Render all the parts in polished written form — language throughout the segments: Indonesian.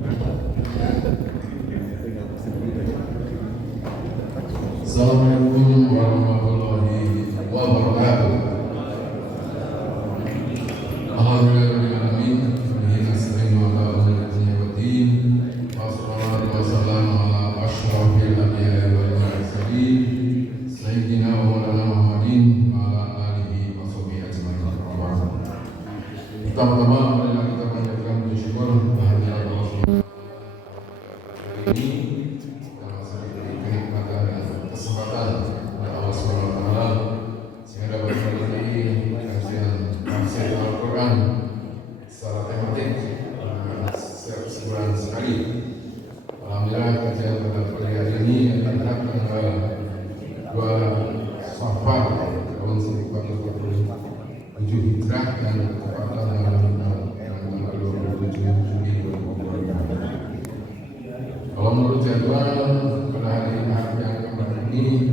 Assalamualaikum warahmatullahi wabarakatuh. Alhamdulillahirrahmanirrahim. Bihi nasta'inu ala umuri waddin. Wassalatu wassalamu ala asyrafil anbiya'i wal mursalin sayyidina wa maulana Muhammadin wa ala alihi wa sahbihi ajma'in. Pertama-tama marilah kita panjatkan puji syukur kehadirat Allah ini yang masih diberi kenikmatan dan kesempatan oleh Allah Subhanahu wa taala sehingga dapat mengikuti kajian tafsir Al-Qur'an secara tematik setiap sebulan sekali. Alhamdulillah kajian pada pagi hari ini adalah tanggal 2 Safar tahun 1447 Hijrah dan tepatnya tanggal 27 Juli 2022. Kalau menurut jadwal pada hari Ahad yang kemarin ini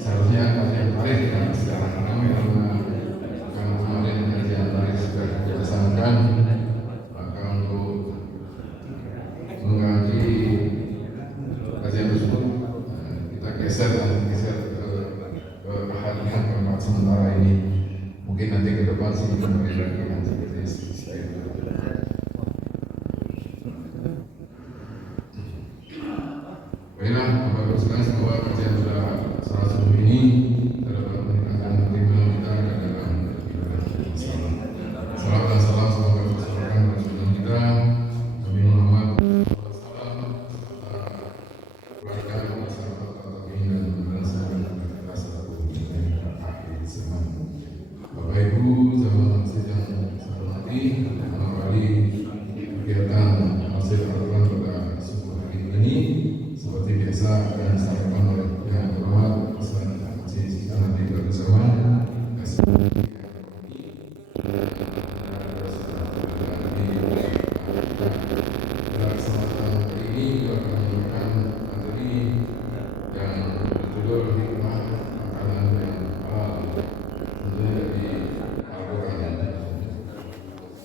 seharusnya kajian tarikh yang sekarang ramai karena kemarin kajian tarikh sudah dilaksanakan, maka untuk mengkaji kajian tersebut kita geser ke Ahad yang keempat sementara ini. Mungkin nanti ke depan sih kita kembali lagi dengan seperti itu. Baiklah, Bapak Ibu sekalian, semoga kajian sudah salah satu ini dapat meningkatkan keimanan kita dalam Islam. Salam dan salam semoga berserahkan Rasulullah kita Nabi Muhammad SAW, keluarga masyarakat tabi'in dan sahabat kita selaku akhir zaman. Bapak Ibu, zaman masjid yang saya hormati, kembali kegiatan masjid Al-Quran pada subuh hari ini seperti biasa akan disampaikan oleh Yang Terhormat Ustaz Haji Sultan Abdul Somad kesempatan ini juga akan memberikan materi yang berjudul hikmah makanan yang halal, tentunya dari Al-Quran.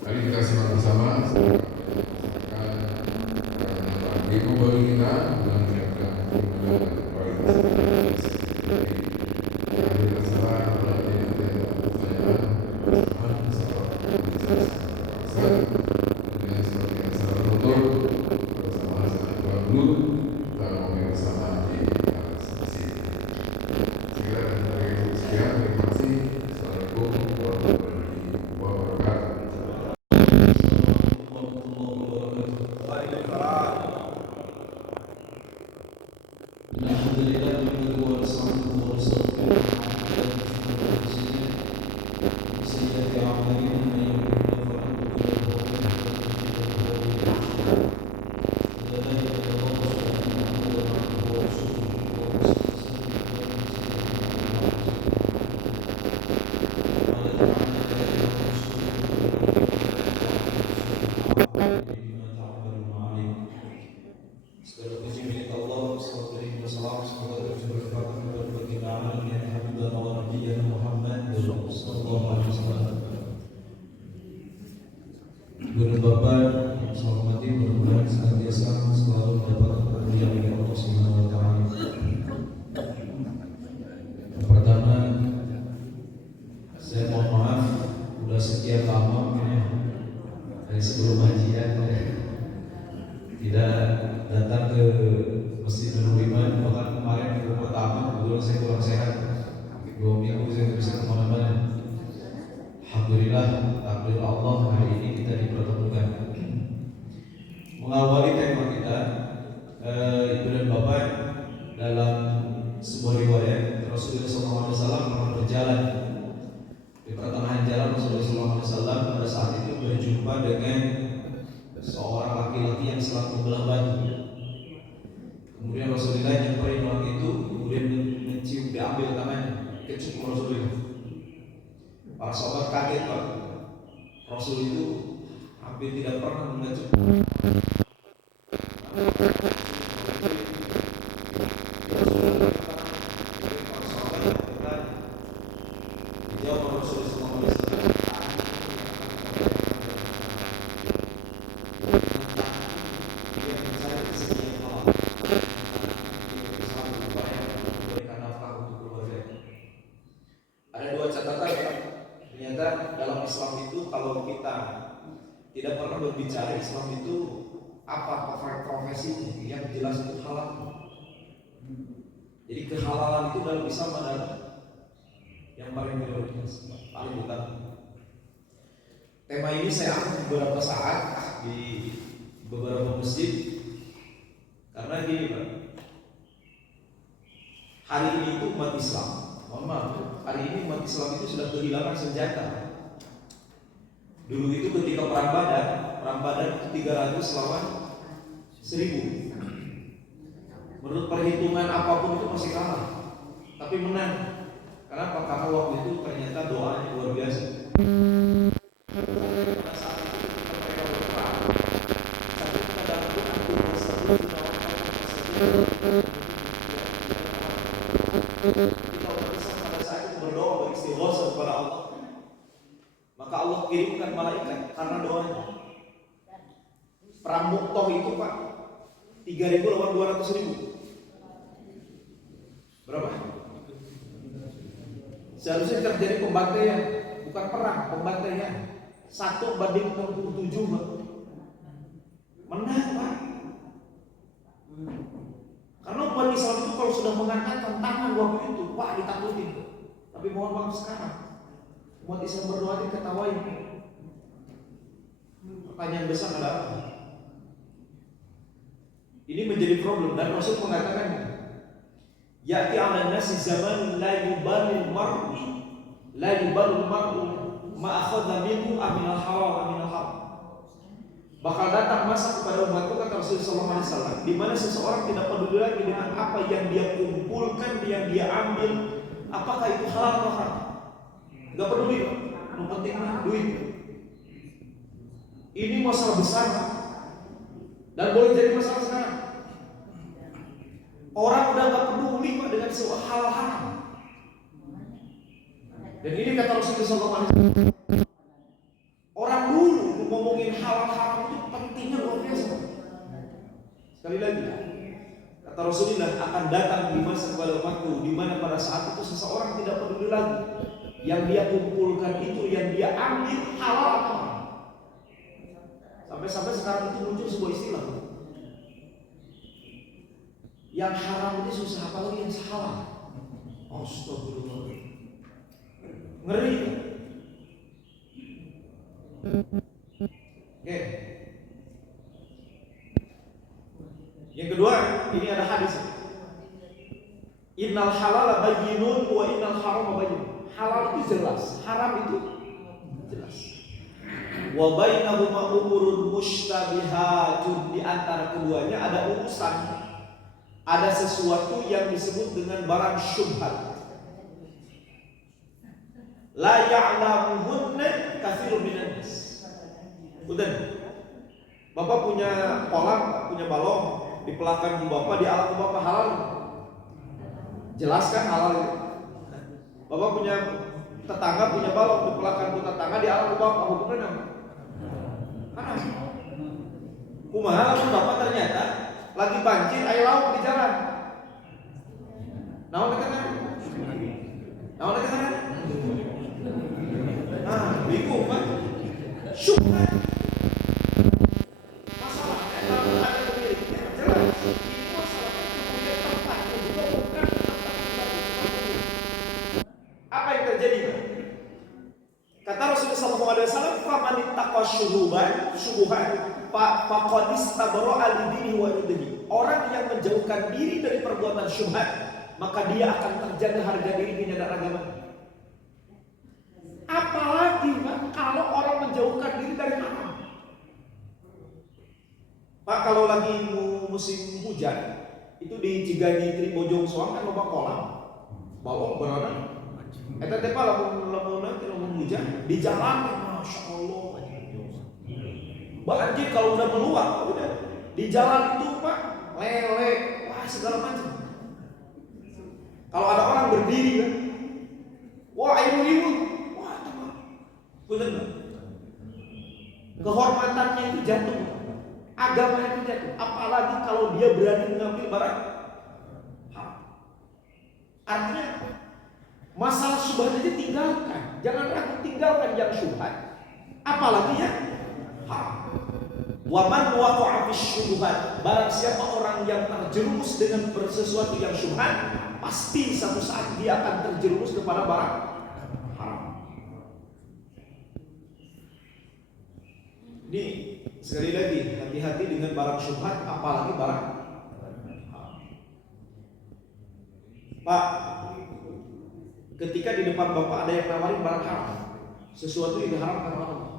Mari kita simak bersama ibu bagi kita menjaga ibadah dan kualitas. Kami bersalah kalau tidak ada pertanyaan bersama dengan seperti yang saya tutur bersama sama dulu kita ngomong bersama di atas sini. Segera dan dari sekian, terima kasih. Assalamualaikum warahmatullahi wabarakatuh. Guru Bapak yang saya hormati, mudah-mudahan senantiasa selalu mendapat kemuliaan dari Allah Subhanahu wa taala. Yang pertama, saya mohon maaf udah sekian lama mungkin ya, dari sebelum hajian tidak datang ke Masjid Nurul Iman. Bahkan kemarin minggu pertama kebetulan saya kurang sehat, 2 minggu saya tidak bisa kemana-mana. Alhamdulillah, takdir Allah hari ini kita dipertemukan. Mengawali tema kita, Ibu dan Bapak, dalam sebuah riwayat Rasulullah SAW pernah berjalan di pertengahan jalan. Rasulullah SAW pada saat itu berjumpa dengan seorang laki-laki yang sedang membelah batu. Kemudian Rasulullah nyamperin orang itu, kemudian mencium, diambil tangannya, kecium Rasulullah. Para sahabat kaget, Pak. Rasul itu hampir tidak pernah mengecup. Dijawab Rasulullah SAW. berbicara Islam itu apa profesinya yang jelas itu halal. Jadi kehalalan itu dalam Islam adalah yang paling prioritas, paling utama. Tema ini saya angkat beberapa saat di beberapa masjid karena gini Pak, hari ini itu umat Islam, mohon maaf, hari ini umat Islam itu sudah kehilangan senjata. Dulu itu ketika perang Badar itu 300 lawan 1000. Menurut perhitungan apapun itu masih kalah, tapi menang. Karena karena waktu itu ternyata doanya luar biasa. Pada saat itu ketika mereka berperang, sampai kita dalam doa kita umat Islam pada saat itu berdoa beristighosah kepada Allah. Maka Allah kirimkan malaikat karena doanya. Perang Mu'tah itu Pak 3.000 lawan 200.000. Berapa? Seharusnya terjadi pembantaian, bukan perang, pembantaian. 1:67 Pak. Menang Pak. Karena umat Islam itu kalau sudah mengangkat tangan waktu itu Pak ditakutin. Tapi mohon maaf sekarang umat Islam berdoa diketawain. Pertanyaan besar adalah ini menjadi problem dan Rasul mengatakan ya'ti 'ala nasi zaman la yubalil mar'u ma akhadha minhu aminal haram. Bakal datang masa kepada umatku, kata Rasulullah SAW, di mana seseorang tidak peduli lagi dengan apa yang dia kumpulkan, yang dia ambil, apakah itu halal atau haram. Gak peduli, yang penting duit. Ini masalah besar dan boleh jadi masalah sekarang. Orang udah gak peduli Pak dengan sebuah hal haram. Dan ini kata Rasulullah SAW. Orang dulu ngomongin hal haram itu pentingnya luar biasa. Sekali lagi, kata Rasulullah akan datang di masa kepada umatku di mana pada saat itu seseorang tidak peduli lagi yang dia kumpulkan itu, yang dia ambil halal atau haram. Sampai-sampai sekarang itu muncul sebuah istilah. Yang haram itu susah, apalagi yang halal. Astagfirullah. Ngeri. Oke. Yang kedua, ini ada hadis. Innal halala bayyinun wa innal harama bayyinun. Halal itu jelas, haram itu jelas. Wa bainahuma umurun mushtabihatun, di antara keduanya ada urusan, ada sesuatu yang disebut dengan barang syubhat. La ya'lamuhunna katsirun minan nas. Udah. Bapak punya kolam, punya balong, di pelakan Bapak, di alam Bapak halal. Jelas kan halal itu. Bapak punya tetangga punya balong, di pelakan tetangga, di alam Bapak, hukumnya apa? Haram. Kumaha lamun Bapak ternyata lagi banjir air laut di jalan. Naon eta kan? Naon eta kan? Nah, bingung Pak. Syubhat. Masalahnya kalau ada pemiliknya jelas. Ini masalahnya kemudian tempat untuk bukan tempat pribadi. Apa yang terjadi Pak? Kata Rasulullah SAW, "Faman ittaqa syubuhan faqad istabara li-dinihi wa irdihi." Orang yang menjauhkan diri dari perbuatan syubhat, maka dia akan terjaga harga dirinya dan agamanya. Apalagi Pak, kalau orang menjauhkan diri dari haram. Pak, kalau lagi musim hujan, itu di Ciganyi Tribojong Soang kan loba kolam. Bawang berenang. Eta teh Pak lamun hujan di jalan, Masya Allah. Banjir kalau udah meluap, udah di jalan itu Pak, lele, wah segala macam. Kalau ada orang berdiri kan, wah ibu-ibu, wah itu Pak, bener. Kehormatannya itu jatuh, agamanya itu jatuh. Apalagi kalau dia berani mengambil barang haram. Artinya masalah syubhat aja tinggalkan, jangan ragu, tinggalkan yang syubhat. Apalagi yang haram. Wa man waqa'a fisyubhat, barang siapa orang yang terjerumus dengan sesuatu yang syubhat, pasti satu saat dia akan terjerumus kepada barang haram. Ini sekali lagi, hati-hati dengan barang syubhat, apalagi barang haram. Pak, ketika di depan Bapak ada yang nawarin barang haram, sesuatu yang diharamkan oleh Allah,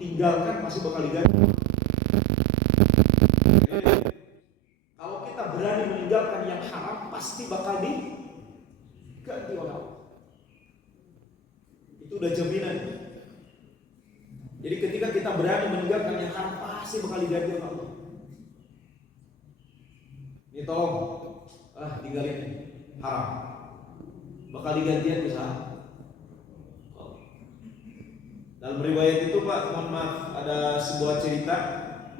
tinggalkan, pasti bakal diganti. Kalau kita berani meninggalkan yang haram, pasti bakal diganti oleh Allah. Itu udah jaminan. Jadi ketika kita berani meninggalkan yang haram, pasti bakal diganti oleh Allah. Ini tolong, tinggalin haram, bakal digantian bisa. Dalam riwayat itu Pak, mohon maaf, ada sebuah cerita.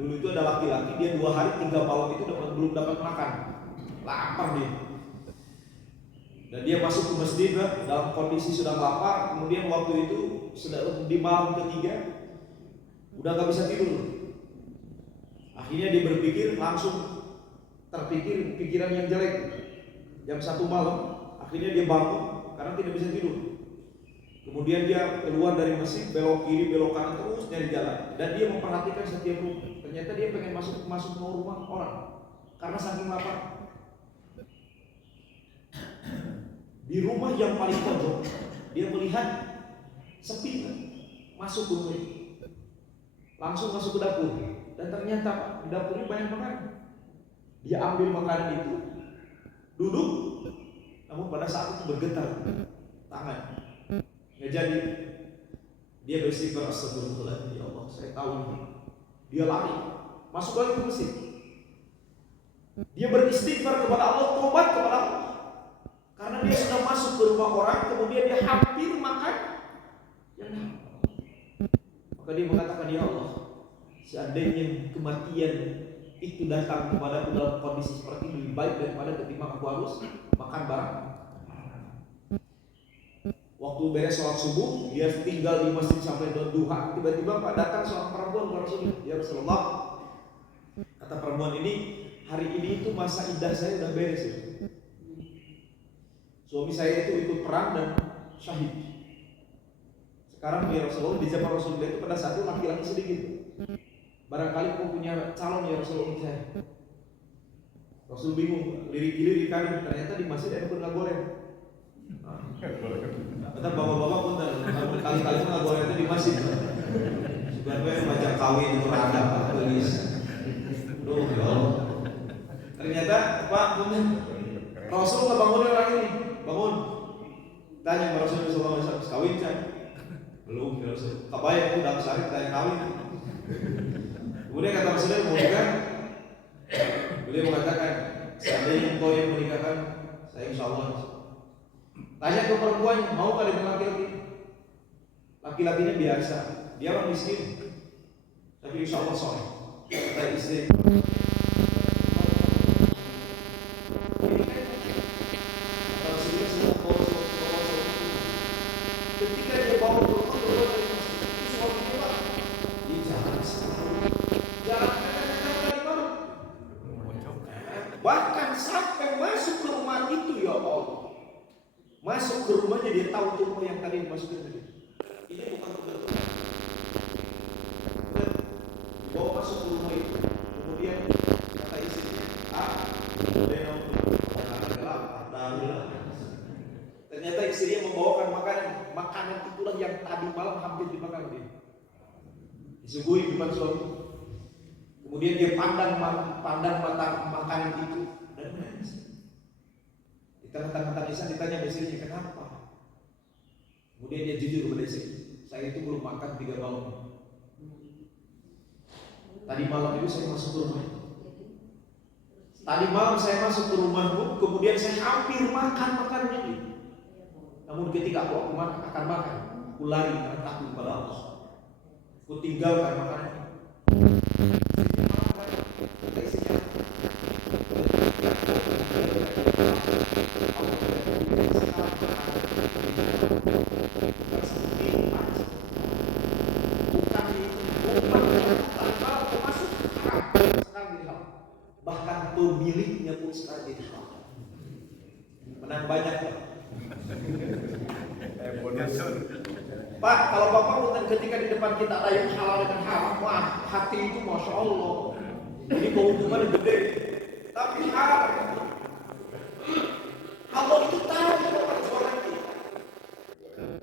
Dulu itu ada laki-laki, dia 2 hari 3 malam itu belum dapat makan, lapar dia. Dan dia masuk ke masjid dalam kondisi sudah lapar. Kemudian waktu itu sudah di malam ketiga, udah nggak bisa tidur. Akhirnya dia berpikir, langsung terpikir pikiran yang jelek. Jam 1 malam, akhirnya dia bangun karena tidak bisa tidur. Kemudian dia keluar dari masjid, belok kiri, belok kanan, terus nyari jalan. Dan dia memperhatikan setiap rumah. Ternyata dia pengen masuk ke rumah orang karena saking lapar. Di rumah yang paling pojok, dia melihat sepi, masuk ke rumah itu. Langsung masuk ke dapur. Dan ternyata di dapur ini banyak makanan. Dia ambil makanan itu, duduk, namun pada saat itu bergetar tangan. Nggak jadi. Dia beristighfar, astagfirullah, ya Allah, saya tahu ini. Dia lari, masuk lagi ke masjid. Dia beristighfar kepada Allah, tobat kepada Allah. Karena dia sudah masuk ke rumah orang, kemudian dia hampir makan yang haram. Maka dia mengatakan, ya Allah, seandainya kematian itu datang kepadaku dalam kondisi seperti ini, lebih baik daripada ketika aku harus makan barang. Waktu beres sholat subuh, dia tinggal di masjid sampai duha. Tiba-tiba Pak datang seorang perempuan ke Rasulullah. Ya Rasulullah, kata perempuan ini, hari ini itu masa iddah saya udah beres ya. Suami saya itu ikut perang dan syahid. Sekarang ya Rasulullah, di zaman Rasulullah itu pada saat itu laki-laki sedikit. Barangkali kau punya calon ya Rasulullah saya. Rasul bingung, lirik-lirik kanan, ternyata di masjid ada pun nggak boleh. Kata bapak-bapak pun kali-kali nggak boleh itu di masjid. Sebenarnya macam kawin itu ada tulis. Duh ya Allah. Ternyata Pak Rasul nggak bangunin orang ini, bangun. Tanya sama Rasulullah SAW, kawin kan? Belum ya Rasul. Kabayang udah besar tanya kawin. Kemudian kata Rasulullah mau nikah. Beliau mengatakan, seandainya engkau yang menikahkan, saya insya Allah. Tanya ke perempuan, mau kali dengan laki-laki? Laki-lakinya biasa, dia orang miskin, tapi insya Allah soleh. Kata istri, ketika dia bawa keluar dari masjid, itu suami dia di jalan jalan dari mana? Bahkan sampai masuk ke rumah itu ya Allah. Masuk ke rumahnya, dia tahu tuh rumah yang tadi dimasukin tadi. Ini bukan kebetulan. Bawa masuk ke rumah itu. Kemudian kata istrinya, ternyata istrinya membawakan makanan itulah yang tadi malam hampir dimakan dia. Disuguhi depan suami. Kemudian dia pandang mata makanan itu dan menangis. Di tengah-tengah tangisan ditanya istrinya, kenapa? Kemudian dia jujur kepada istri, saya itu belum makan 3 malam. Tadi malam itu saya masuk ke rumah. Tadi malam saya masuk ke rumahmu, kemudian saya hampir makan makanan ini. Namun ketika aku akan makan, aku lari karena takut kepada Allah. Aku tinggalkan makanan ini. Bukan itu, bukan sekarang jadi halal. Bahkan pemiliknya pun sekarang jadi halal. Menang banyak Pak. Pak, kalau Bapak urutan ketika di depan kita ada yang halal dengan haram, wah hati itu Masya Allah. Ini keuntungan gede. Tapi haram. Allah itu tahu perjuangan kita.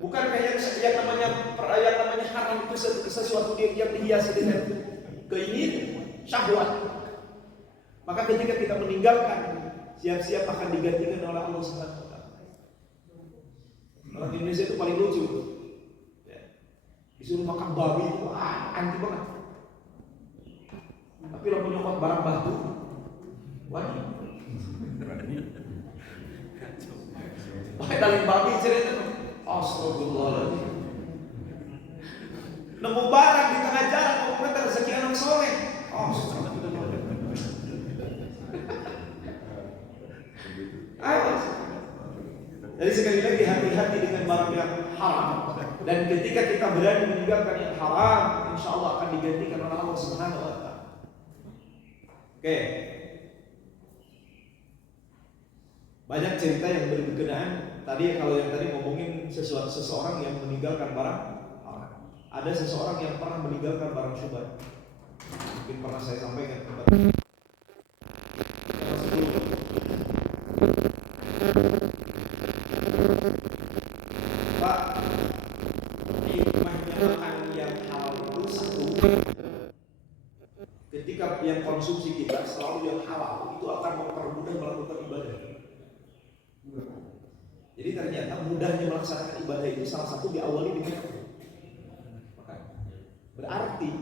Bukan kayak yang namanya haram itu sesuatu yang dihiasi dengan keinginan, syahwat. Maka ketika kita meninggalkan, siap-siap akan digantikan oleh Allah Subhanahu wa taala. Orang Indonesia itu paling lucu. Ya. Disuruh makan babi itu anti banget. Tapi kalau menyokot barang batu, wajib. Pakai dalam babi cerita, astagfirullahaladzim. Nemu barang di tengah jalan, komentar rezeki anak soleh. Astagfirullahaladzim. Awas. Jadi sekali lagi hati-hati dengan barang yang haram. Dan ketika kita berani meninggalkan yang haram, insya Allah akan digantikan oleh Allah Subhanahu wa taala. Oke. Banyak cerita yang berkenaan. Tadi kalau yang tadi ngomongin seseorang yang meninggalkan barang haram. Ada seseorang yang pernah meninggalkan barang syubhat. Mungkin pernah saya sampaikan kepada Pak, hikmahnya makan yang halal itu satu. Ketika yang konsumsi kita selalu yang halal, itu akan mempermudah melakukan ibadah. Jadi ternyata mudahnya melaksanakan ibadah itu salah satu diawali dengan makan. Berarti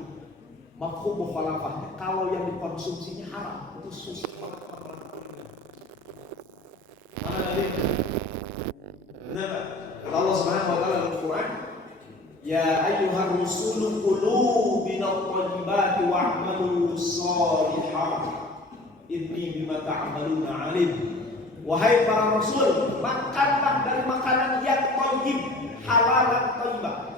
mafhum mukhalafahnya kalau yang dikonsumsinya haram itu susah banget melakukannya. Mana dari benar Pak? Kata Allah Subhanahu wa taala dalam Quran, ya ayyuhar rusulu kulu minat thayyibati wa'malu shalihan inni bima ta'maluna alim. Wahai para rasul, makanlah dari makanan yang thayyib, halal dan thayyibah.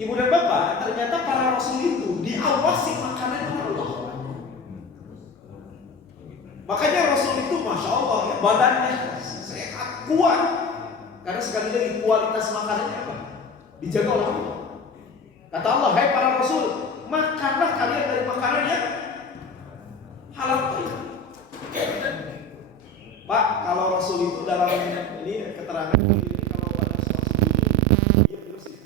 Ibu dan bapak, ternyata para rasul itu diawasi makanan Allah. Makanya rasul itu Masya Allah ya, badannya sehat, kuat. Karena sekali lagi kualitas makanannya apa? Dijaga oleh Allah. Kata Allah, hai para rasul, makanlah kalian dari makanan yang halal thayyib. Pak, kalau rasul itu dalam ini keterangan ini kalau pada rasul dia bersih.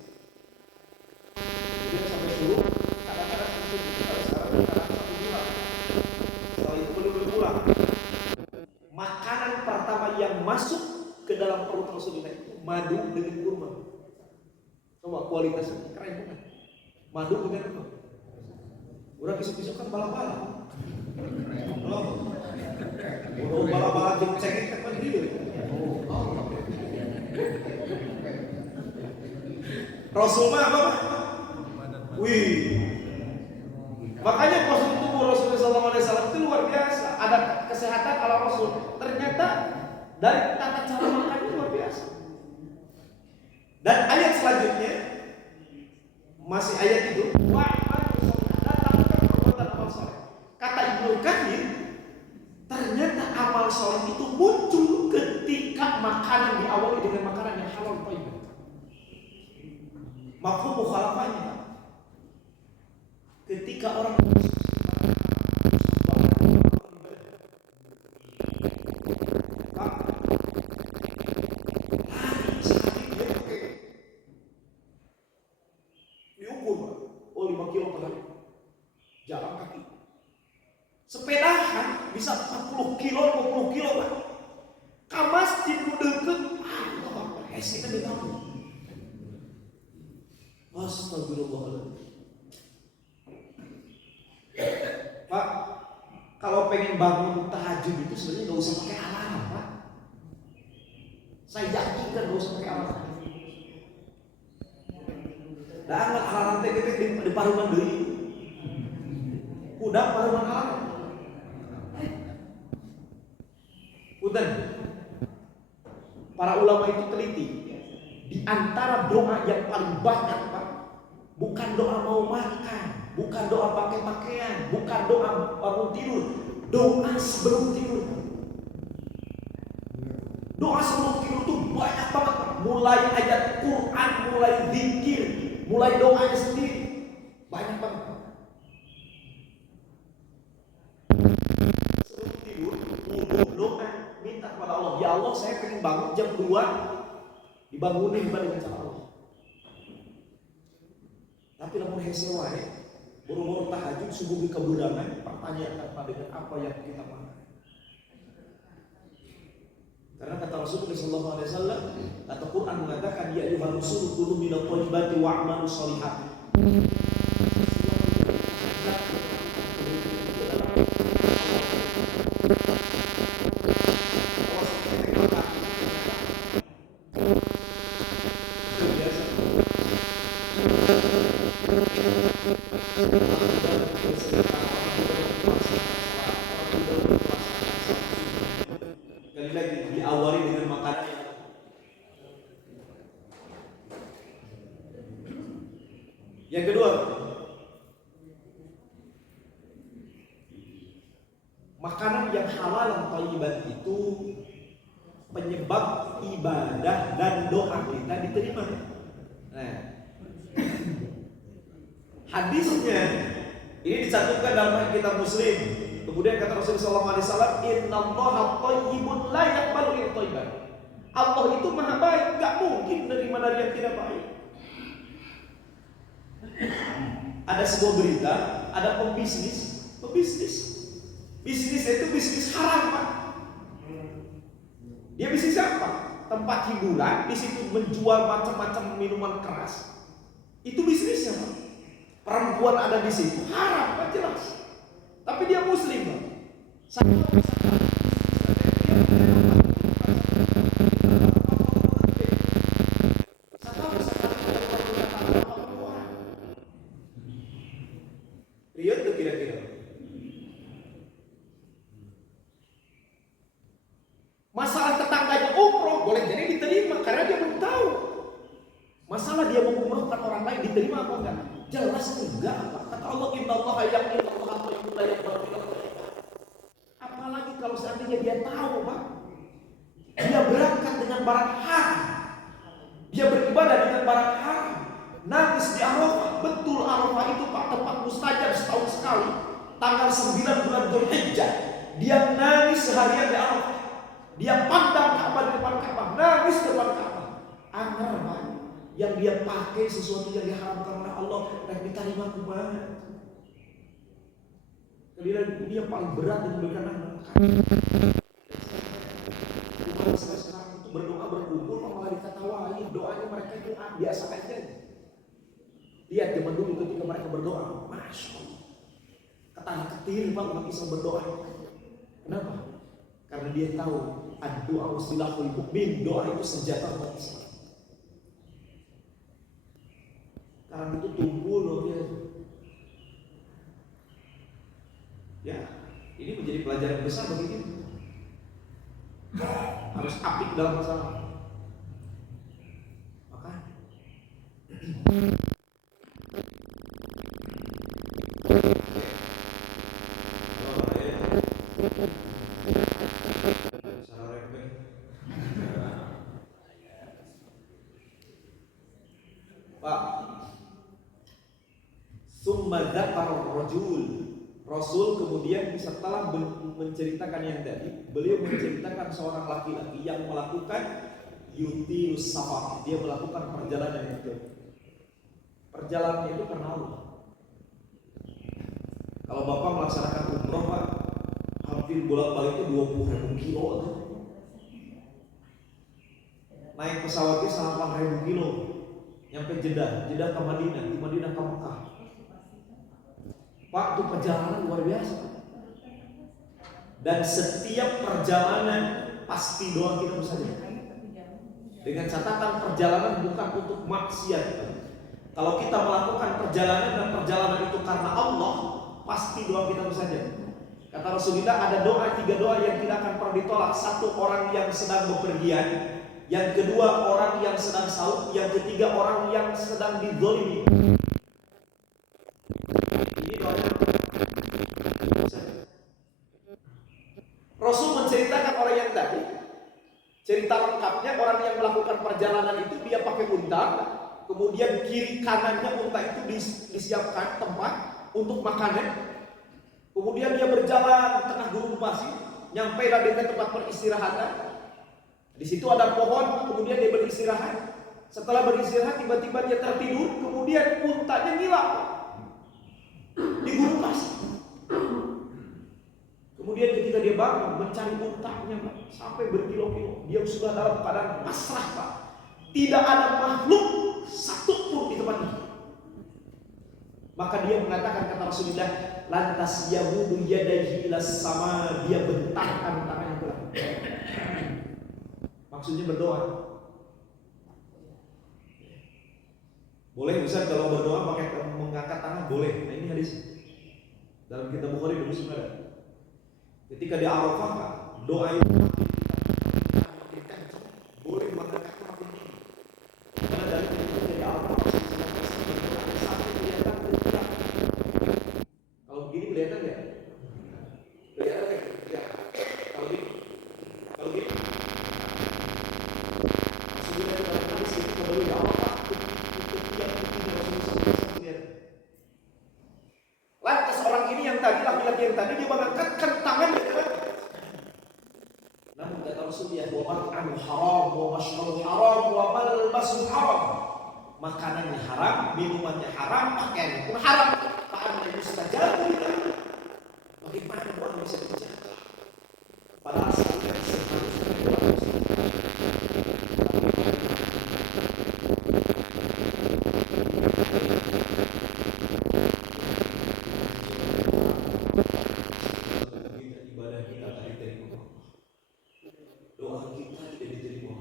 Dia sampai suruh kadang-kadang itu kalau sekarang satu bulan. Setelah itu belum pulang. Makanan pertama yang masuk ke dalam perut Rasulullah itu madu dengan kurma. Coba kualitasnya keren banget. Madu dengan apa? Udah besok-besok kan bala-bala. Kalau bala-bala cengceng kan dia. Rasulullah apa? Wih. Makanya postur tubuh Rasulullah SAW itu luar biasa. Ada kesehatan ala Rasul. Ternyata dari tata cara makannya luar biasa. Dan ayat selanjutnya masih ayat itu. Kata Ibnu Katsir, ternyata amal soleh itu muncul ketika makanan diawali dengan makanan yang halal thayyib. Mafhum mukhalafahnya. Ketika orang diukur, 5 kilo per hari. Jalan kaki. Sepedahan bisa 40 kilo, 50 kilo Pak. Ka masjid nu deukeut, Allah, hese teh ditanggung. Astagfirullahaladzim. Pak, kalau pengen bangun tahajud itu sebenarnya nggak usah pakai alarm Pak. Saya yakinkan nggak usah pakai alarm. Dah angkat alarm teh di paruman deui. Udah paruman alarm. Punten, para ulama itu teliti. Di antara doa yang paling banyak Pak, bukan doa mau makan, bukan doa pakai pakaian, bukan doa bangun tidur, doa sebelum tidur. Doa sebelum tidur itu banyak banget, mulai ayat Quran, mulai zikir, mulai doanya sendiri, banyak banget. Sebelum tidur, doa, minta kepada Allah, ya Allah saya pengen bangun jam 2, dibangunin dengan cara Allah. Tapi namun hese wae, buru-buru tahajud subuh di kebudangan, pertanyaan apa dengan apa yang kita makan. Karena kata Rasulullah SAW, kata Quran mengatakan, ya ayyuhan rusulu kulu minat thayyibati wa'malu sholihat. Sekali lagi diawali dengan makanan yang kedua, makanan yang halal yang thayyiban itu penyebab ibadah dan doa kita diterima. Nah, hadisnya ini dicantumkan dalam kitab Muslim. Kemudian kata Rasulullah SAW, Innallaha thayyibun la yaqbalu illa thayyiban. Allah itu maha baik, gak mungkin menerima dari yang tidak baik. Ada sebuah berita, ada pembisnis. Bisnisnya itu bisnis haram, Pak. Dia bisnis apa? Tempat hiburan, di situ menjual macam-macam minuman keras. Itu bisnisnya, Pak. Perempuan ada di situ, haram, Pak, jelas. Tapi dia muslim, Pak. Lihat tuh kira-kira. Masalah tetangganya umroh boleh jadi diterima karena dia belum tahu. Masalah dia mau umrohkan orang lain diterima apa enggak? Jelas enggak, Pak. Kata Allah, Innallaha yaqbalu thayyibun la yaqbalu illa thayyiban. Apalagi kalau seandainya dia tahu, Pak. Dia berangkat dengan barang haram. Dia beribadah dengan barang haram. Nangis di Arafah. Betul Arafah itu, Pak, tempat mustajab setahun sekali. Tanggal 9 bulan Dzulhijjah. Dia nangis seharian di Arafah. Dia pandang Ka'bah di depan Ka'bah, nangis di depan Ka'bah. Anggar, Pak. Yang dia pakai sesuatu yang diharamkan oleh Allah dan diterima kumaha. Kemudian dia paling berat yang memberikan anak. Sekarang itu berdoa berkumpul malah diketawain, doanya mereka itu biasa aja. Lihat zaman dulu ketika mereka berdoa, masya Allah, kata ketir Pak umat Islam berdoa. Kenapa? Karena dia tahu doa silahul mukmin, doa itu senjata umat Islam. Karena itu tumbuh loh dia. Ya, ini menjadi pelajaran besar bagi kita. Harus apik dalam masalah. Maka Pak, summa dzakara rajul. Rasul kemudian setelah menceritakan yang tadi, beliau menceritakan seorang laki-laki yang melakukan yutilus safar. Dia melakukan perjalanan yang jauh. Perjalanan itu karena Allah. Kalau Bapak melaksanakan umroh, Pak, hampir bolak-balik itu 20.000 kilo. Naik pesawatnya 8.000 kilo. Nyampe Jeddah ke Madinah, di Madinah ke Mekah. Pak, itu perjalanan luar biasa. Dan setiap perjalanan pasti doa kita bersama. Dengan catatan perjalanan bukan untuk maksiat. Kalau kita melakukan perjalanan dan perjalanan itu karena Allah, pasti doa kita bersama. Kata Rasulullah, ada doa, 3 doa yang tidak akan pernah ditolak. 1, orang yang sedang bepergian. Yang kedua, orang yang sedang saum. Yang ketiga, orang yang sedang dizalimi. Artinya orang yang melakukan perjalanan itu dia pakai unta, kemudian kiri kanannya unta itu disiapkan tempat untuk makannya. Kemudian dia berjalan tengah gurun pasir, nyampe lagi ke tempat peristirahatan. Di situ ada pohon, kemudian dia beristirahat. Setelah beristirahat tiba-tiba dia tertidur, kemudian untanya hilang di gurun pasir. Kemudian ketika dia bangun mencari untanya sampai berkilo-kilo, dia sudah dalam keadaan pasrah, Pak. Tidak ada makhluk satupun di tempat itu. Maka dia mengatakan, kata Rasulullah, lantas yamudu yadayhi ilas sama, dia bentangkan tangannya ke langit. Maksudnya berdoa. Boleh Ustaz kalau berdoa pakai mengangkat tangan, boleh. Nah ini hadis dalam kitab Bukhari dan Muslim ada. Ketika di Arafah, Pak, doa itu boleh mengangkat tangan tinggi. Karena dari ketika di Arafah sampai kelihatan bergerak. Kalau begini kelihatan ya? Kelihatan ya? Ya. Kalau gini, maksudnya dalam hadis itu kalau di Arafah lantas orang ini yang tadi, laki-laki yang tadi, dia mengangkatkan tangan ke depan. Namun kata Rasulullah, wa mat'amu haram, wa mashrabu haram, wa malbasu haram. Makanannya haram, minumannya haram, pakaiannya pun haram. Fa'amna yustajabu lillahi. Bagaimana doa bisa dijawab? Padahal seharusnya ibadah kita tak diterima, doa kita tidak diterima.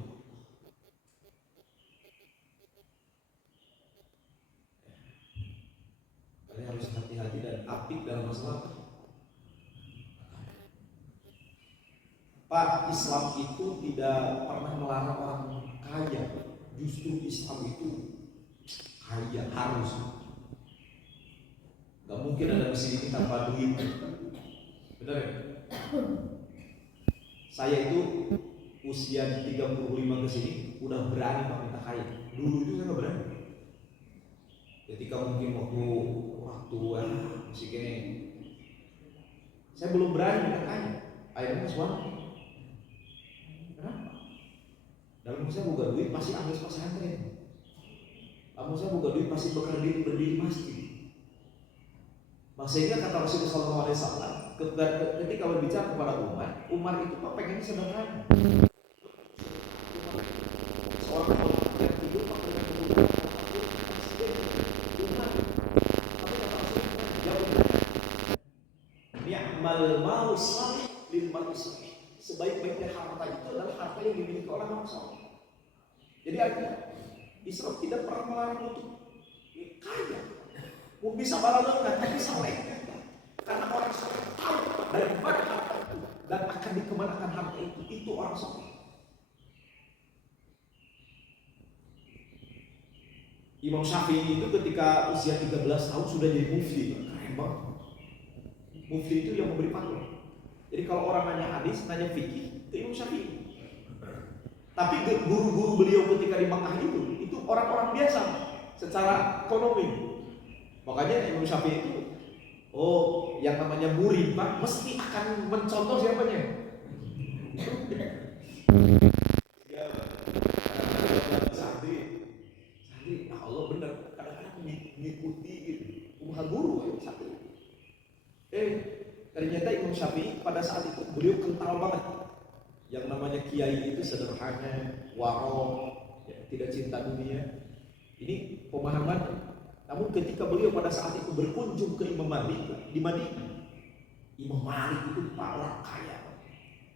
Kalian harus hati-hati dan apik dalam masalah. Pak, Islam itu tidak pernah melarang orang kaya. Justru Islam itu kaya harus. Gak mungkin ada mesin ini tanpa duit. Benar ya? Saya itu usia 35 ke sini udah berani Pak minta kaya. Dulu itu saya gak berani. Ketika mungkin waktu masih gini, saya belum berani minta kaya. Akhirnya suami. Kenapa? Dalam saya buka duit pasti ambil pesantren. Dalam saya buka duit pasti berdiri masjid. Maksudnya kata Rasulullah SAW, ketika berbicara kepada Umar itu Pak pengennya sederhana. Seorang orang yang tidur Pak pengen menggunakan Umar. Tapi kata Rasulullah jauh. Ni'mal malu salih lil mar'i salih. Sebaik-baiknya harta itu adalah harta yang dimiliki oleh orang saleh. Jadi artinya Islam tidak pernah melarang untuk kaya. Mau bisa baladokan, tapi saleh. Karena orang saleh tahu dari mana harta itu dan akan dikemanakan harta itu. Itu orang saleh. Imam Syafi'i itu ketika usia 13 tahun sudah jadi mufti. Keren banget. Mufti itu yang memberi fatwa. Jadi kalau orang nanya hadis, nanya fikih, itu Imam Syafi'i. Tapi guru-guru beliau ketika di Makkah itu orang-orang biasa secara ekonomi. Makanya Imam Syafi'i itu, yang namanya murid Pak, mesti akan mencontoh siapanya? Santri, Allah benar. Kadang-kadang mengikuti umah guru santri. Ternyata Imam Syafi'i pada saat itu beliau kental banget. Yang namanya kiai itu sederhana, waro, tidak cinta dunia. Ini pemahaman. Namun ketika beliau pada saat itu berkunjung ke Imam Malik di Madinah, Imam Malik itu Pak orang kaya,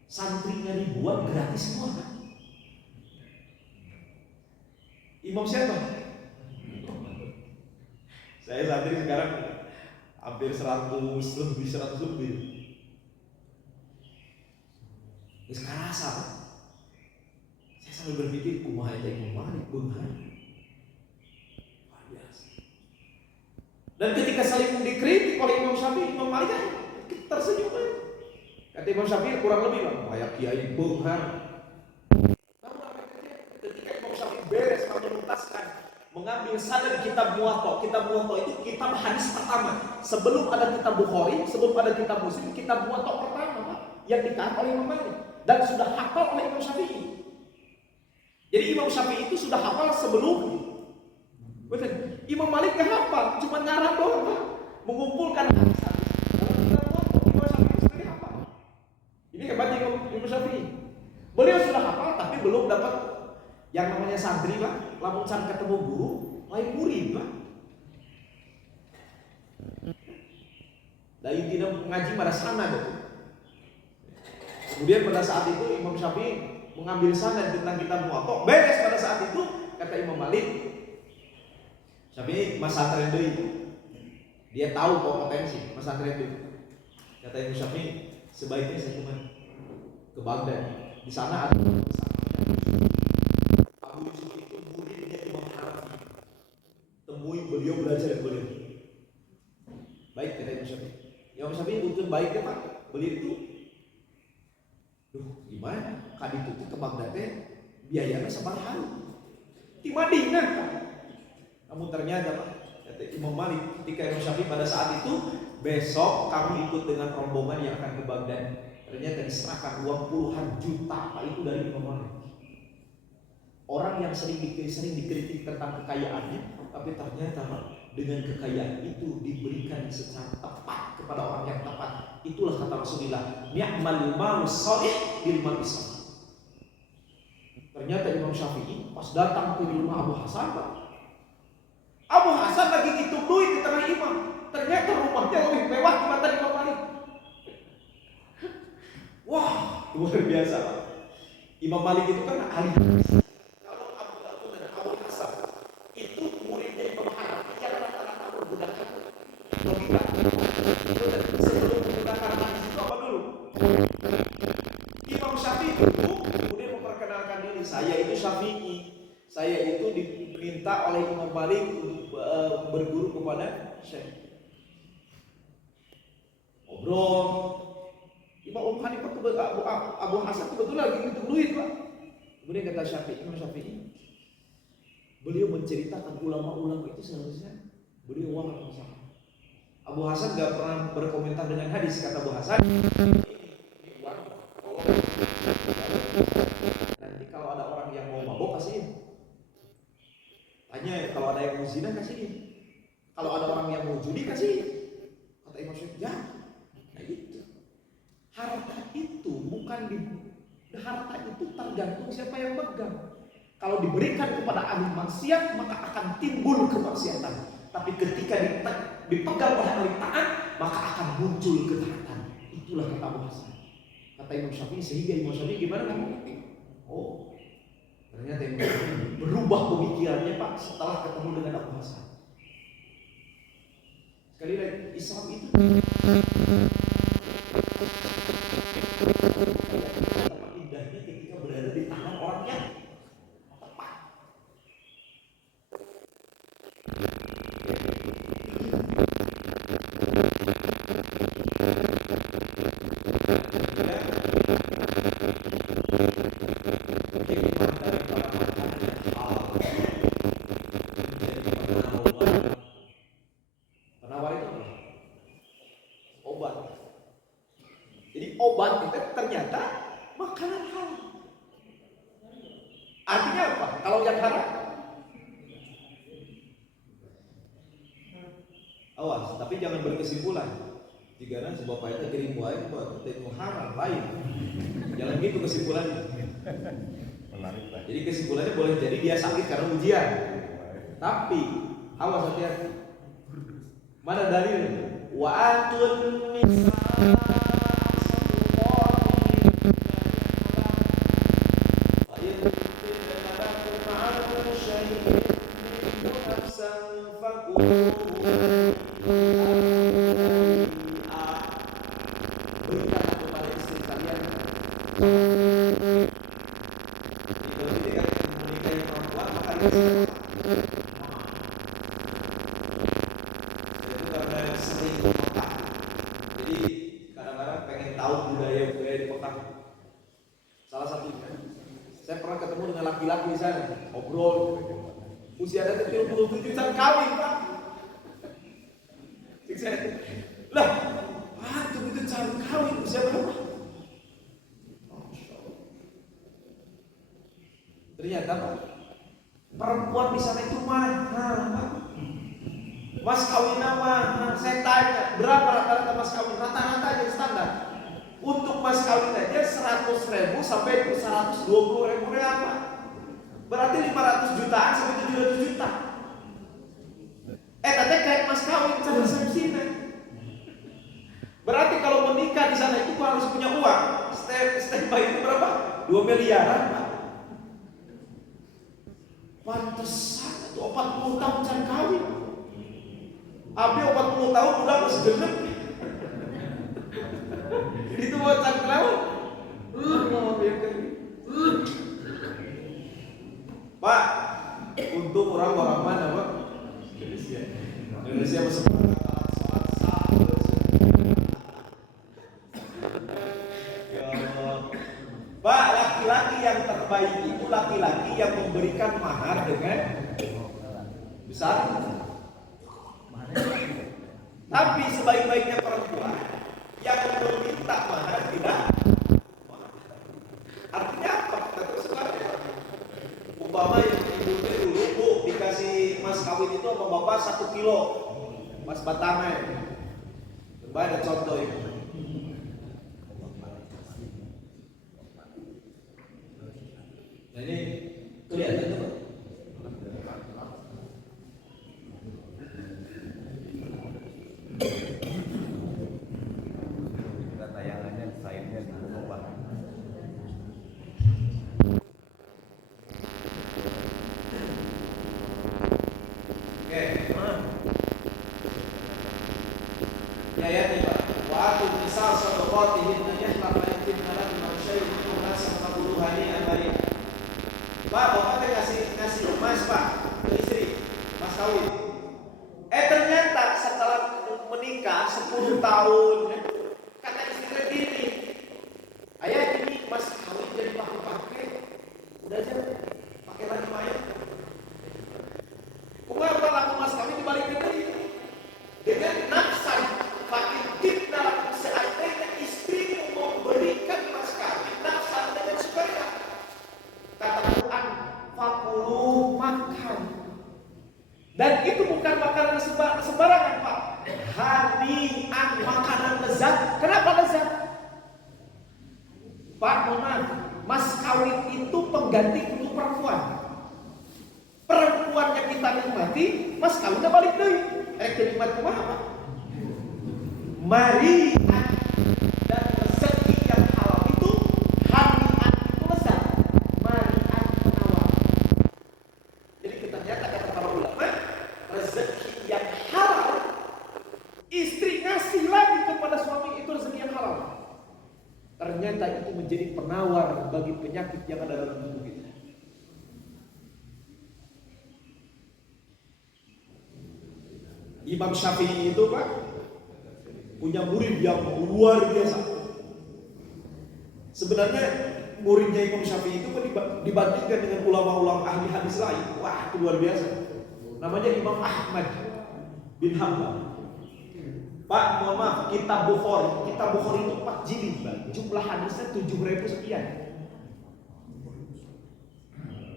santrinya ribuan, gratis semua. Imam siapa? Saya santri sekarang hampir 100 lebih. Ini sekarang rasa, saya sambil berpikir, kumaha aja Imam Malik, benar. Luar biasa. Dan ketika saling dikritik oleh Imam Syafi'i, Imam Malik kan tersenyum. Kata Imam Syafi'i kurang lebih lah, kayak kiai benar. Lalu apa yang terjadi? prioritaskan mengambil sanad kitab Muwatta. Kitab Muwatta itu kitab hadis pertama. Sebelum ada kitab Bukhari, sebelum ada kitab Muslim, kitab Muwatta pertama Pak, yang dikarangan oleh Imam Malik dan sudah hafal oleh Imam Syafi'i. Jadi Imam Syafi'i itu sudah hafal sebelum betul. Imam Malik gak hafal, cuma ngarang doang Pak. Mengumpulkan hadis-hadis dalam kitab Muwatta. Imam Syafi'i sendiri hafal. Ini hebatnya Imam Syafi'i. Beliau sudah hafal tapi belum dapat yang namanya santri Pak. Lamun can ketemu guru, lain murid Pak. Dari tidak mengaji pada sana gitu. Kemudian pada saat itu Imam Syafi'i mengambil sanad tentang kitab Muwatta. Beres pada saat itu kata Imam Malik, Syafi'i masa tren deui. Dia tahu potensi masa tren deui. Kata Imam Syafi'i, sebaiknya saya cuma ke Baghdad. Di sana ada Abu Yusuf itu muridnya Imam Hanafi. Temui beliau, belajar dari beliau. Baik kata Imam Syafi'i. Imam Syafi'i untuk baiknya Pak, beliau itu gimana? Kadi itu ke Baghdad biayanya sabaraha? Ti Madinah Pak. Namun ternyata Pak, kata Imam Malik ketika Imam Syafi'i pada saat itu, besok kamu ikut dengan rombongan yang akan ke Baghdad. Ternyata diserahkan uang puluhan juta Pak, itu dari Imam Malik. Orang yang sering dikritik tentang kekayaannya, tapi ternyata Pak, dengan kekayaan itu diberikan secara tepat kepada orang yang tepat. Itulah kata Rasulullah, ni'mal malu shalih bil mal salih. Ternyata Imam Syafi'i pas datang ke rumah Abu Hasan Pak, Abu Hasan lagi hitung duit di tengah imam. Ternyata rumahnya lebih mewah dibanding Imam Malik. Wah, luar biasa Pak. Imam Malik itu kan ahli hadis. Kalau Abu Hasan itu muridnya Imam Hanafi yang rata-rata menggunakan logika. Sebelum menggunakan hadis itu apa dulu? Imam Syafi'i dulu kemudian memperkenalkan diri, saya itu Syafi'i. Saya itu diminta oleh Imam Malik untuk berguru kepada Syekh. Ngobrol. Imam Hanifah Abu Hasan kebetulan lagi hitung duit Pak. Kemudian kata Syafi'i, Imam Syafi'i, beliau menceritakan ulama-ulama itu seharusnya beliau wafat bersama. Abu Hasan gak pernah berkomentar dengan hadis. Kata Abu Hasan, ini uang, nanti kalau ada orang yang mau mabok kasihin. Tanya kalau ada yang mau zina kasihin. Kalau ada orang yang mau judi kasihin. Kata Imam Syafi'i, ya, nah itu. Harta itu bukan harta itu tergantung siapa yang pegang. Kalau diberikan kepada ahli maksiat maka akan timbul kemaksiatan. Tapi ketika dipegang oleh ahli taat maka akan muncul ketaatan. Itulah kata Abu Hasan. Kata Imam Syafi'i, sehingga Imam Syafi'i gimana kamu? Oh, ternyata Imam Syafi'i berubah pemikirannya Pak setelah ketemu dengan Abu Hasan. Sekali lagi, Islam itu indahnya ketika berada di tangan orang yang tepat. Penawar itu obat. Jadi obat itu ternyata makanan halal. Artinya apa? Kalau yang haram, awas, tapi jangan berkesimpulan. Jika sebuah paita kirim buaya buat itu haram lain. Jangan gitu kesimpulannya. Jadi kesimpulannya boleh jadi dia sakit karena ujian. Tapi awas hati-hati. Mana dalilnya? Wa atun nisa saya pernah ketemu dengan laki-laki di sana, ngobrol. Usia ada 37 can kawin, Pak. Lah, itu can kawin usia berapa? Ternyata Pak, perempuan di sana itu mahal, Pak. Mas kawin mahal. Saya tanya, berapa rata-rata mas kawin? Rata-rata aja standar. Untuk mas kawin aja 100.000 sampai 120.000 real, Pak. Berarti 500 jutaan sampai 700 juta. Katanya kayak mas kawin sama sini. Berarti kalau menikah di sana itu harus punya uang. Step by itu berapa? 2 miliaran, Pak. Pantesan itu 40 tahun can kawin. Abi 40 tahun udah masih genep. Itu buat can kawin. Pak, untuk orang-orang mana, Pak? Indonesia masuk Pak, laki-laki yang terbaik itu laki-laki yang memberikan mahar dengan besar. Tapi sebaik-baiknya perempuan yang meminta mahar tidak. Artinya apa? Terus umpama yang ibunya dulu, Bu, dikasih mas kawin itu sama bapak 1 kilo mas batangan. Coba ada contoh itu. Jadi kelihatan tuh, Pak. Kita tayangannya slide-nya di bawah. Oke. Ya ya nih, Pak. Waktu misal sadaqatihin yahlam yatim malam masyayikh Tuhan sama buluhani amari. Pak, bapak teh ngasih emas, Pak, ke istri, mas kawin. Ternyata setelah menikah 10 tahun, kata istri gini, ayah ini mas kawin jadi pakai, udah aja pakai lagi mayat. Kenapa laku mas kawin dibalikin lagi? Dengan nafsan, makin fitnah seandainya istrimu memberikan mas kawin nafsan dengan supaya kata Quran, fakulu makan. Dan itu bukan makanan sembarangan, Pak. Hanian, makanan lezat. Kenapa lezat? Pak, mohon maaf, mas kawin itu pengganti untuk perempuan. Perempuan yang kita nikmati, mas kawinnya balik deh. Nikmat kemana, Pak? Mari dan rezeki yang halal itu hanian itu lezat. Marian penawar. Jadi kita nyata kata para ulama, rezeki yang halal istri ngasih lagi kepada suami itu rezeki yang halal. Ternyata itu menjadi penawar bagi penyakit yang ada dalam tubuh kita. Imam Syafi'i itu, Pak, punya murid yang luar biasa. Sebenarnya muridnya Imam Syafi'i itu dibandingkan dengan ulama-ulama ahli hadis lain, wah itu luar biasa. Namanya Imam Ahmad bin Hanbal. Pak, mohon maaf, kitab Bukhari itu 4 jilid, Pak. Jumlah hadisnya 7.000 sekian.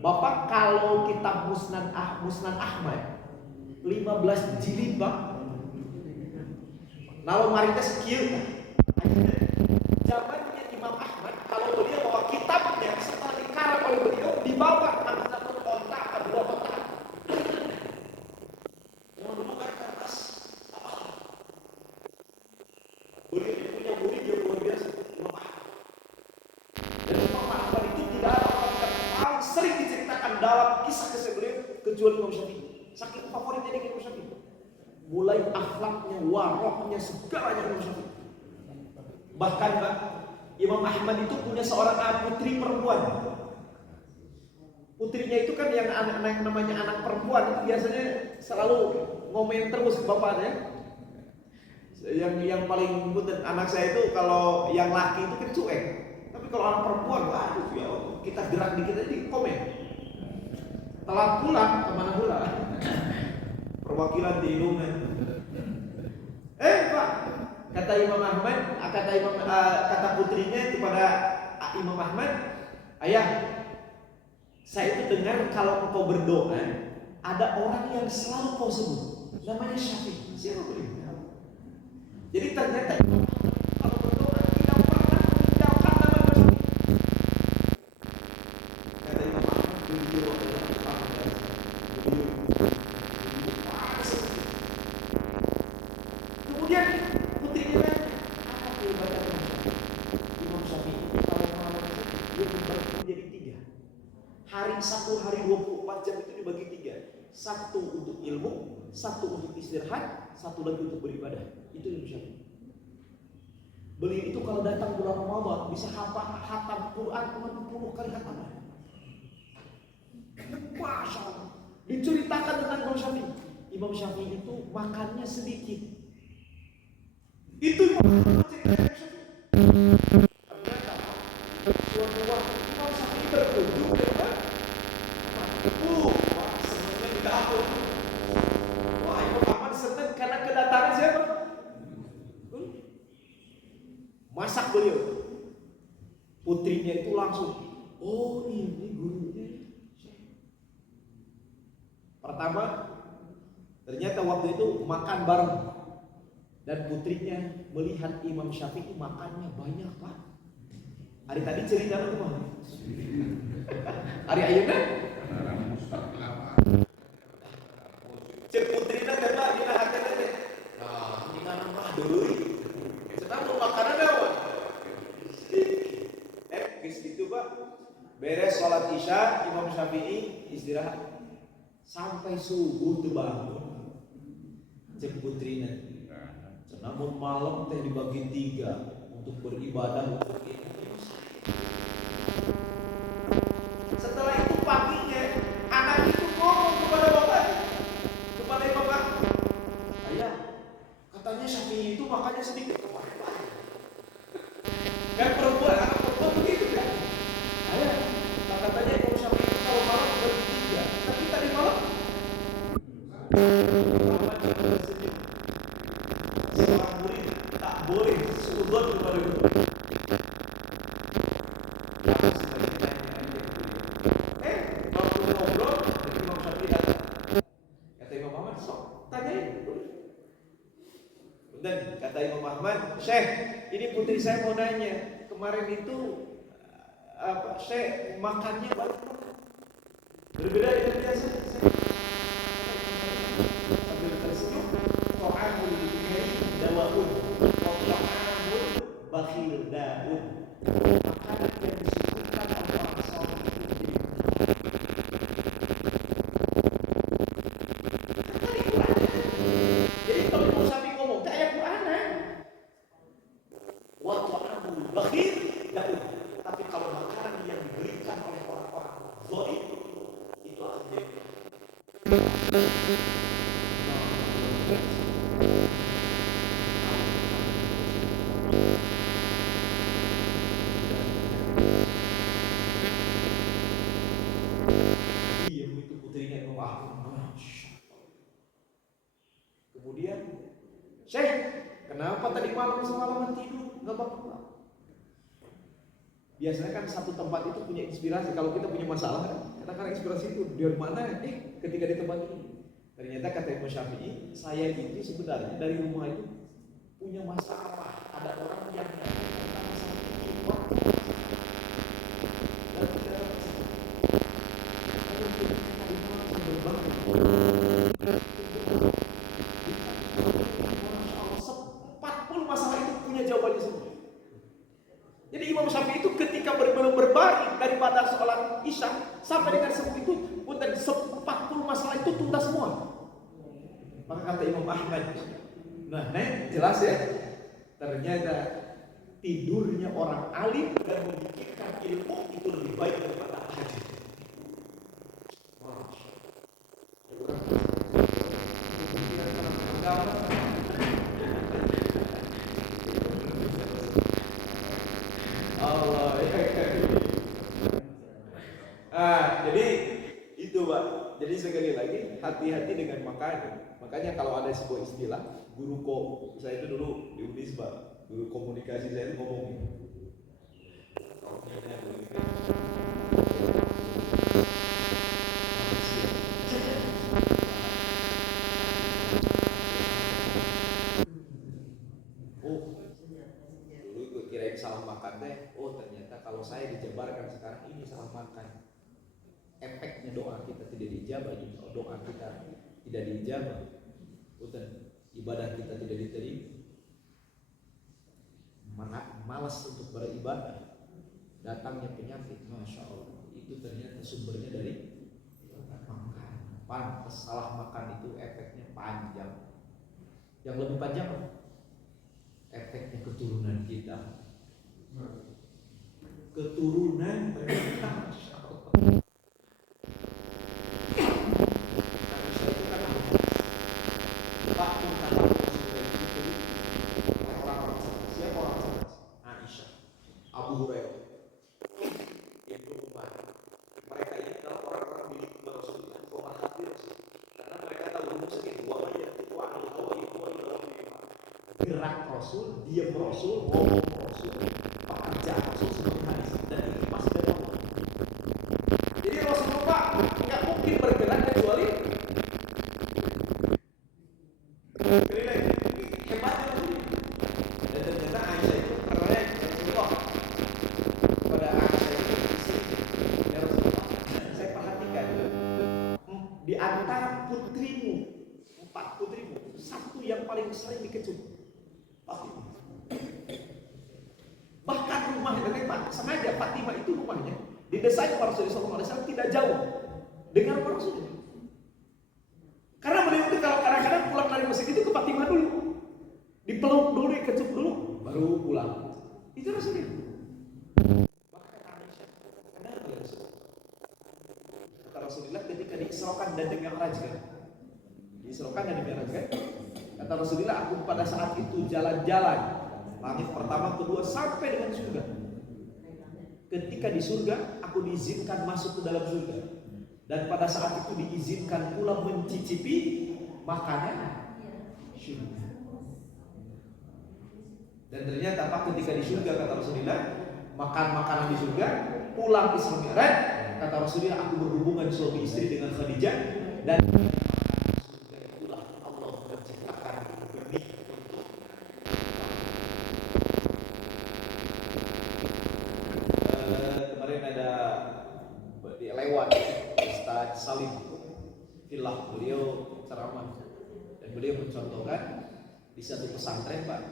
Bapak kalau kitab Musnad Ahmad 15 jilid, Pak. Kalau marita sekian, zamannya Imam Ahmad, kalau beliau bawa kitabnya setelah dikarang oleh beliau dibawa anak satu kontak ke 2 kontak. Bukan kertas. Beliau punya murid yang luar biasa, Imam Ahmad. Dan Imam Ahmad itu tidak ada orang yang paling sering diceritakan dalam kisah beliau kecuali Imam Syafi'i. Saking favoritnya dia Imam Syafi'i. Mulai akhlaknya, waroknya, segalanya Imam Syafi'i. Bahkan, Pak, Imam Ahmad itu punya seorang putri perempuan. Putrinya itu kan yang namanya anak perempuan itu biasanya selalu ngomel terus bapaknya. Yang paling punten anak saya itu kalau yang laki itu kan cuek. Tapi kalau anak perempuan, waduh ya kita gerak dikit aja komen. telat pulang kemana pula? Perwakilan di Indonesia. Pak, kata Imam Ahmad, kata putrinya kepada Imam Ahmad, ayah, saya itu dengar kalau engkau berdoa, ada orang yang selalu kau sebut, namanya Syafi'i. Siapa beliau? Jadi ternyata kalau berdoa tidak pernah meninggalkan nama Syafi'i. Kata Imam Ahmad, beliau adalah kemudian putrinya nanya, apa keibadatan Imam Syafi'i? Kalau malam itu dia dibagi menjadi 3. Hari 1 hari 24 jam itu dibagi 3. 1 untuk ilmu, 1 untuk istirahat, 1 lagi untuk beribadah. Itu Imam Syafi'i. Beliau itu kalau datang bulan Ramadan bisa hatam Quran 60 kali hataman. Masya Allah. Diceritakan tentang Imam Syafi'i. Imam Syafi'i itu makannya sedikit. Itu Imam Syafi'i. Suatu waktu Imam Syafi'i berkunjung ke rumah. Senangnya di dapur. Wah, Imam Ahmad senang karena kedatangan siapa? Masak beliau. Putrinya itu langsung, oh ini gurunya. Pertama, ternyata waktu itu makan bareng. Dan putrinya melihat Imam Syafi'i makannya banyak, Pak. Hari tadi cerita apa kemana? Hari ayeuna? Cek putrina kata dina hatena teh. Nah, ini kan mah dulu. Sedang mau makanan apa? Geus gitu, Pak. Beres salat Isya, Imam Syafi'i istirahat. Sampai subuh tuh bangun. Cek putrina. Namun malam teh dibagi 3 untuk beribadah untuk ini. Setelah itu paginya anak itu ngomong kepada bapaknya, kepada Imam Ahmad, ayah, katanya Syafi'i itu makannya sedikit. Kan perempuan, anak perempuan begitu kan? Ayah, katanya Imam Syafi'i itu kalau malam bagi 3, tapi tadi malam seorang murid tak boleh suudzon kepada guru. Waktu ngobrol dengan Imam Syafi'i datang. Kata Imam Ahmad, sok tanyain. Dan kata Imam Ahmad, Syekh, ini putri saya mau nanya. Kemarin itu Syekh makannya banyak. Berbeda dengan biasa. Sambil tersenyum, ta'amul karim dawaun, ta'amul bakhil daun. Makanan yang disuguhkan oleh orang soleh itu menjadi jadi kalau Imam Syafi'i ngomong, tak ayat Quran. Wa ta'amul bakhil daun. Tapi kalau makanan yang diberikan oleh orang-orang zalim itu artinya iya begitu putrinya Imam Ahmad. Kemudian, Syekh, kenapa tadi malam semalaman tidur nggak bangun? Biasanya kan satu tempat itu punya inspirasi. Kalau kita punya masalah, katakan inspirasi itu dari mana? Ketika di tempat ini. Ternyata kata Imam Syafi'i, saya itu sebenarnya dari rumah itu punya masalah. Ada orang yang punya masalah itu. Dan tidak ada masalah. 40 masalah itu punya jawabannya semua. Jadi Imam Syafi'i itu ketika berbaring daripada sholat Isya sampai dengan subuh itu, punten 40 masalah itu tuntas semua. Maka kata Imam Ahmad, nah, jelas ya. Ternyata tidurnya orang alim dan memikirkan ilmu itu lebih baik daripada tahajud. Allah, jadi itu Pak. Jadi sekali lagi hati-hati dengan makanan. Makanya kalau ada sebuah istilah saya itu dulu di Unisba, guru komunikasi saya itu ngomong ini. Dulu gue kirain salah makan deh. Oh ternyata kalau saya dijabarkan sekarang ini salah makan. Efeknya doa kita tidak dijabah, doa kita tidak dijabah, ibadah kita tidak diterima. Malas untuk beribadah, datangnya penyakit, masya Allah. Itu ternyata sumbernya dari makan. Pantas salah makan itu efeknya panjang. Yang lebih panjang efeknya keturunan kita. Keturunan ternyata masya Allah. Abu Hurairah, Ibnu Umar, mereka ini adalah orang-orang milik Rasulullah, pemerhati Rasul, karena mereka tahu rumusnya itu gerak Rasul, diam Rasul, ngomong Rasul, pekerjaan Rasul seperti hadis, dan ini pasti dari Allah. Jadi Rasulullah nggak mungkin bergerak kecuali hebatnya Rasul. Dan ternyata Aisyah itu karena Rasulullah pada Aisyah itu ya Rasulullah, saya perhatikan di antara putrimu, 4 putrimu, satu yang paling sering dikecup Fatimah. Bahkan rumahnya Pak, sengaja Fatimah itu rumahnya didesain oleh Rasulullah SAW tidak jauh dengan Rasulullah. Karena beliau itu kalau kadang-kadang pulang dari masjid itu ke Fatimah dulu, dipeluk dulu, dikecup dulu, baru pulang. Itu Rasulullah. Kata Rasulullah ketika diisrokan dan dimi'rajkan, kata Rasulullah, aku pada saat itu jalan-jalan langit pertama, kedua, sampai dengan surga. Ketika di surga, aku diizinkan masuk ke dalam surga. Dan pada saat itu diizinkan pula mencicipi makanan surga. Dan ternyata apa, ketika di surga, kata Rasulullah, makan makanan di surga, pulang Isra Mi'raj, kata Rasulullah, aku berhubungan suami istri dengan Khadijah, dan surga itulah Allah menciptakan benih untuk kemarin ada lewat Ustaz Salim Filah, beliau ceramah dan beliau mencontohkan di satu pesantren Pak,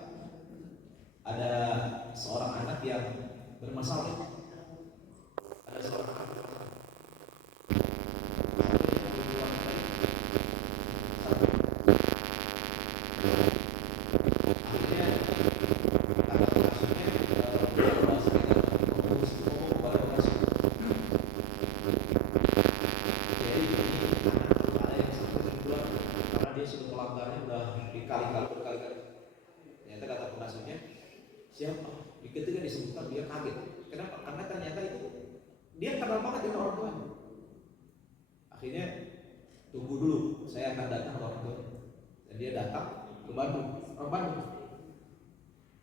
ada seorang anak yang bermasalah. Ada seorang anak siapa? Ketika disebutkan dia kaget. Kenapa? Karena ternyata itu dia kenal banget dengan orang tuanya. Akhirnya tunggu dulu, saya akan datang ke orang tuanya. Dan dia datang ke Bandung, orang Bandung.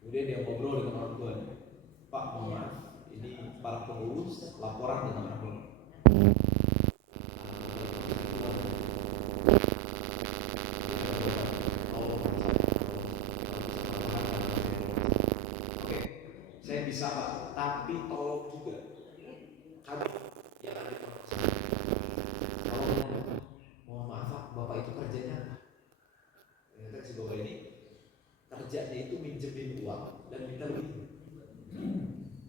Kemudian dia ngobrol dengan orang tuanya. Pak, mohon maaf, ini para pengurus laporan tentang anak bapak. Bisa Pak, tapi tolong juga kami yang ada di Indonesia. Mohon maaf Pak, Bapak itu kerjanya apa? Ternyata si Bapak ini kerjanya itu minjemin uang dan minta lebih.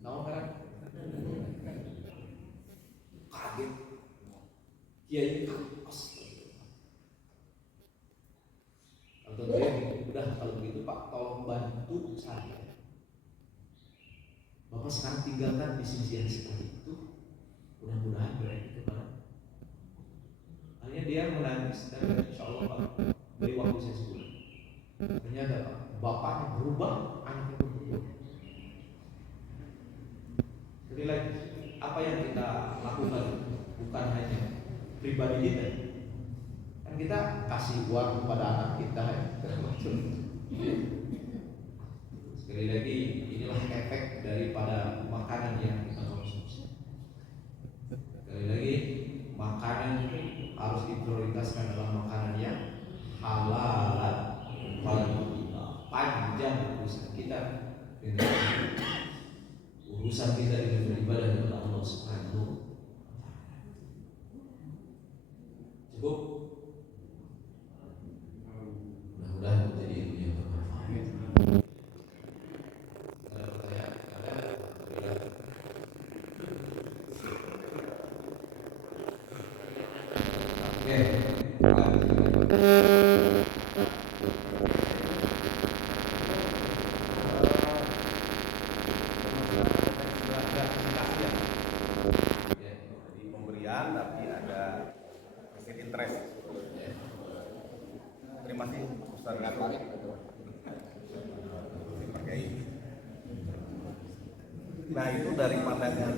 Tahu kan? Kaget. Kiai kaget. Kalau dia udah kalau begitu Pak, tolong bantu saya. Bapak sekarang tinggalkan bisnis yang seperti itu, mudah-mudahan berarti kepada. Akhirnya dia menangis dan insya Allah Pak, beri waktu saya sebulan. Ternyata Pak, bapaknya berubah, anaknya berubah. Jadi lagi, apa yang kita lakukan bukan hanya pribadi kita, kasih uang kepada anak kita ya. Sekali lagi, inilah efek daripada makanan yang kita konsumsi. Sekali lagi, makanan harus diprioritaskan dalam makanan yang halal. Panjang urusan kita dengan beribadah kepada Allah Subhanahu. Cukup. Mudah-mudahan menjadi ilmu yang bermanfaat. Ada pertanyaan? Jadi pemberian tapi ada mesin interest. Terima kasih Ustaz Gatot. Dipakai. Nah itu dari pandangan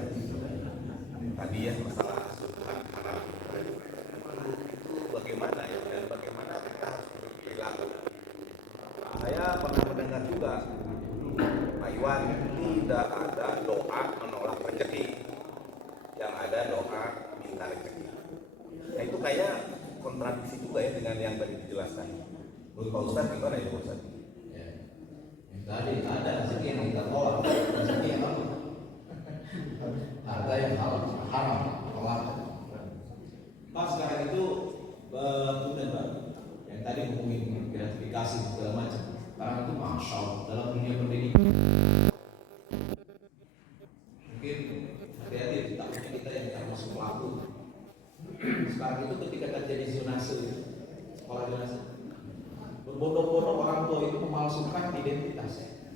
tadi ya masalah asuhan anak itu bagaimana ya dan bagaimana kita harus berperilaku. Saya pernah mendengar juga Pak Iwan, tidak ada doa menolak rezeki, yang ada doa minta rezeki. Nah itu kayak kontradiksi juga ya dengan yang tadi dijelaskan. Menurut Pak Ustadz gimana itu Ustaz? Ya. Yang tadi ada rezeki yang kita tolak, rezeki yang apa? Harta yang haram, tolak. Pak sekarang itu kemudian Pak, yang tadi ngomongin gratifikasi segala macam. Sekarang itu masya Allah dalam dunia pendidikan. Mungkin hati-hati takutnya kita yang termasuk pelaku. Sekarang itu ketika terjadi zonase, sekolah zonase, berbondong-bondong orang tua itu memalsukan identitasnya.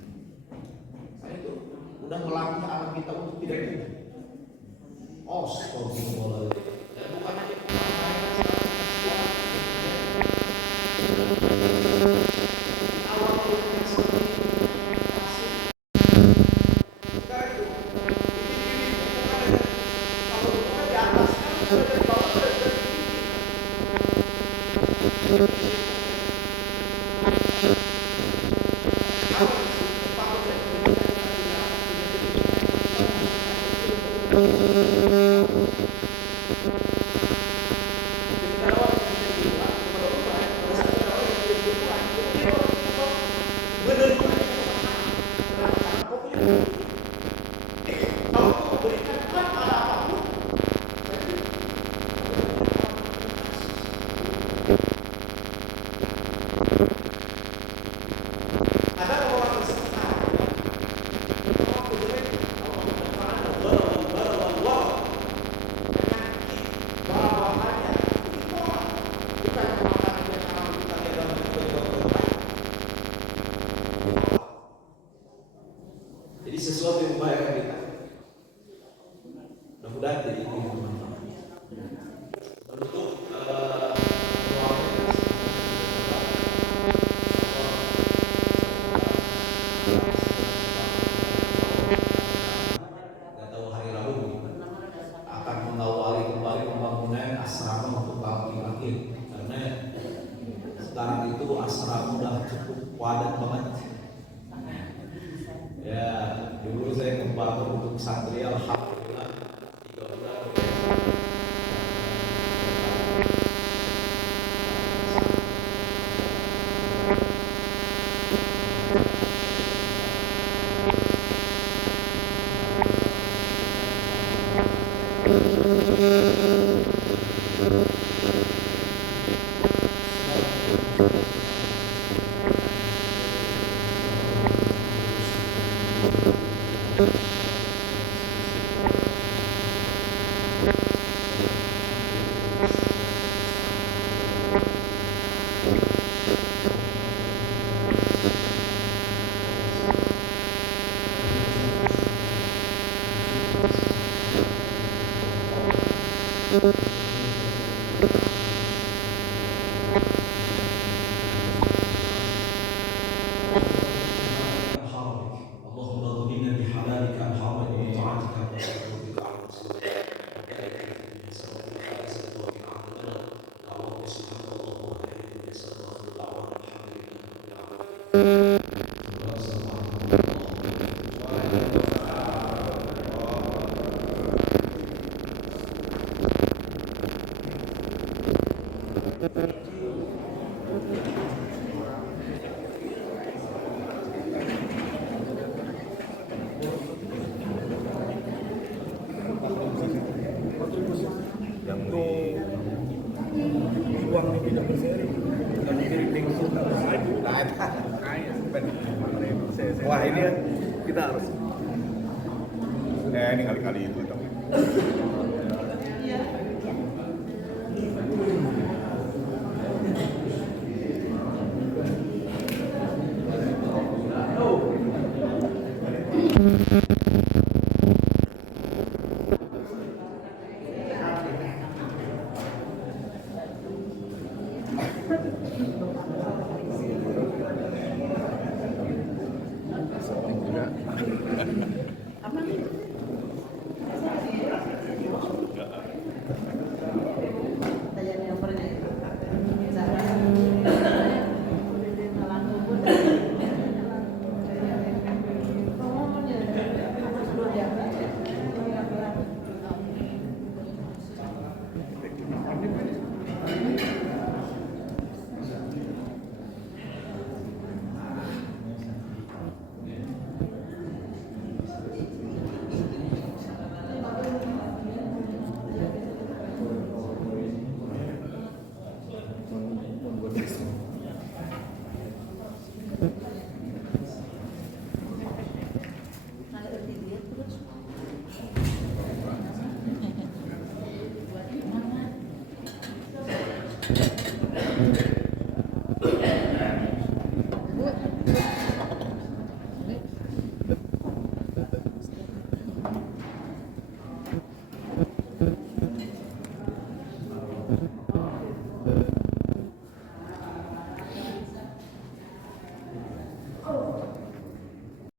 Saya itu udah melatih anak kita untuk tidak gitu. Astagfirullah. Dan bukan hanya awal yang seperti itu masih sekarang itu kalau bukan di atas kan sudah di bawah sudah jadi sesuatu yang membahayakan kita. Mudah-mudahan jadi ini bermanfaat. Untuk nggak tahu hari Rabu akan mengawali kembali pembangunan asrama untuk laki-laki karena sekarang itu asrama udah cukup padat banget. Ya, dulu saya membangun untuk santri, alhamdulillah 3 bulan. yang di uang ini tidak berseri dan keriting wah ini kan kita harus ini kali-kali itu dong. Thank you.